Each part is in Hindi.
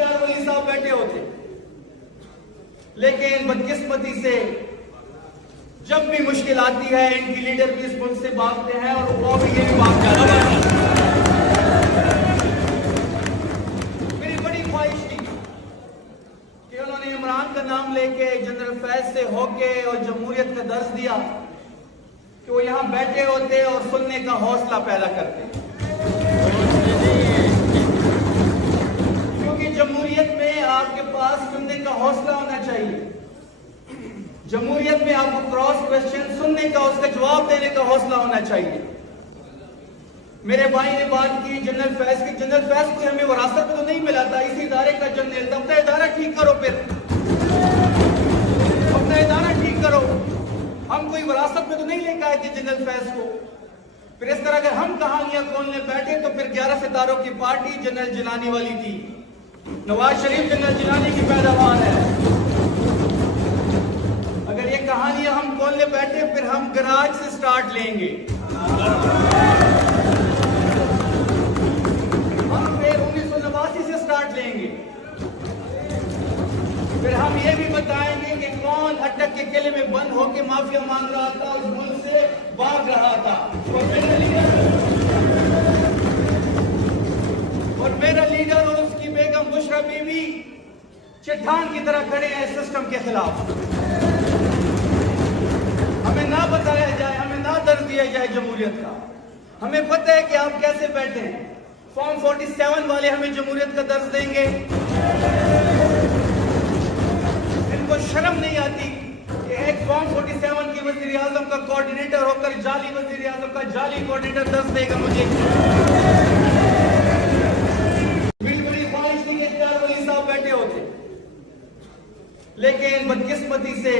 इख्तियार वली साहब बैठे होते, लेकिन बदकिस्मती से जब भी मुश्किल आती है इनकी लीडर भी इस मुल्क से भागते हैं और वो भी ये भी भाग जाते हैं। मेरी बड़ी ख्वाहिश थी कि उन्होंने इमरान का नाम लेके जनरल फैज से होके और जमहूरियत का दर्ज दिया कि वो यहां बैठे होते और सुनने का हौसला पैदा करते, क्योंकि जमहूरियत में आपके पास सुनने का हौसला होना चाहिए। जमहूरियत में आपको क्रॉस क्वेश्चन सुनने का, उसका जवाब देने का हौसला होना चाहिए। मेरे भाई ने बात की जनरल फैज की। जनरल फैज को हमें विरासत में तो नहीं मिला था, इसी इदारे का जनरल था। अपना इदारा ठीक करो, फिर अपना इदारा ठीक करो। हम कोई विरासत में तो नहीं लेकर आए थे जनरल फैज को। फिर इस तरह अगर हम कहानियां खोलने बैठे तो फिर 11 सितारों की पार्टी जनरल जिलानी वाली थी। नवाज शरीफ जनरल जिलानी की पैदावार है। अगर ये कहानियां हम खोलने बैठे फिर हम गराज से स्टार्ट लेंगे, हम फिर 1989 से स्टार्ट लेंगे। फिर हम ये भी बताएंगे कि कौन अटक के किले में बंद होकर माफिया मांग रहा था, उस मुल्क से भाग रहा था। और मेरा लीडर और उसकी बेगम बुशरा बीवी चट्टान की तरह खड़े हैं सिस्टम के खिलाफ। हमें ना बताया जाए, हमें ना दर्ज दिया जाए जमहूरियत का। हमें पता है कि आप कैसे बैठे हैं। फॉर्म 47 वाले हमें जमहूरियत का दर्ज देंगे। इनको शर्म नहीं आती कि एक फॉर्म 47 की वजीर आजम का कोऑर्डिनेटर होकर जाली वजीर आजम का जाली कोऑर्डिनेटर दर्ज देगा मुझे। बड़ी ख्वाहिश थी कि इख्तियार वली साहब बैठे होते, लेकिन बदकिस्मती से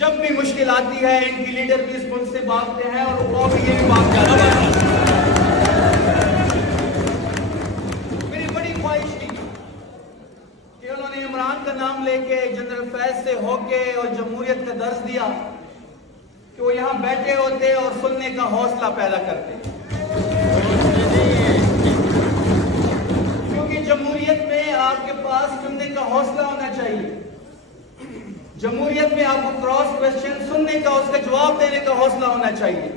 जब भी मुश्किल आती है इनकी लीडर भी इस मुल्क से भागते हैं और वो भी ये भी भाग जाते हैं। मेरी बड़ी ख्वाहिश थी कि उन्होंने इमरान का नाम लेके जनरल फैज से होके और जमहूरियत का दर्ज दिया कि वो यहां बैठे होते और सुनने का हौसला पैदा करते, क्योंकि जमहूरियत में आपके पास सुनने का हौसला होना चाहिए। जमहूरियत में आपको क्रॉस क्वेश्चन सुनने का, उसका जवाब देने का हौसला होना चाहिए।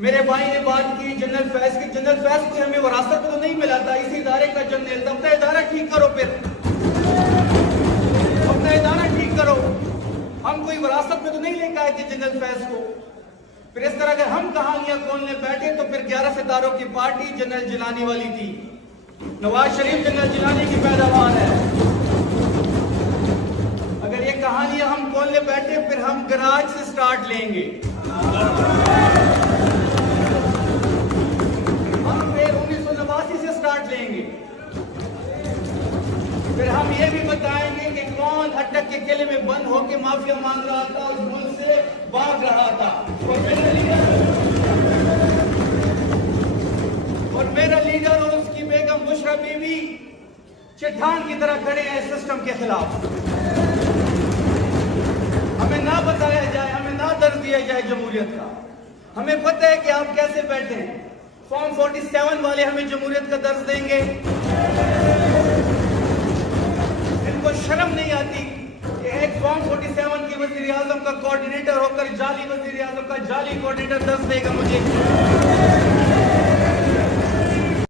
मेरे भाई ने बात की जनरल फैज की। जनरल फैज को हमें विरासत में तो नहीं मिला था, इसी इदारे का जनरल था। अपना इदारा ठीक करो, फिर अपना इदारा ठीक करो। हम कोई विरासत में तो नहीं लेकर आए थे जनरल फैज को। फिर इस तरह अगर हम कहानियां खोलने बैठे तो फिर 11 सितारों की पार्टी जनरल जिलानी वाली थी। नवाज शरीफ जनरल जिलानी की पैदावार है। अगर ये कहानियां हम खोलने बैठे फिर हम गराज से स्टार्ट लेंगे, हम फिर 1989 से स्टार्ट लेंगे। फिर हम ये भी बताएंगे कि कौन अटक के किले में बंद होकर माफिया मांग रहा था, उस मुल्क से भाग रहा था। और मेरा लीडर और उसकी बेगम बुशरा बीवी चट्टान की तरह खड़े हैं सिस्टम के खिलाफ। हमें ना बताया जाए, हमें ना दर्ज दिया जाए जमहूरियत का। हमें पता है कि आप कैसे बैठे हैं। फॉर्म 47 वाले हमें जमहूरियत का दर्ज देंगे। इनको शर्म नहीं आती कि एक फॉर्म 47 की वजीर आजम का कोऑर्डिनेटर होकर जाली वजीर आजम का जाली कोऑर्डिनेटर दर्ज देगा मुझे।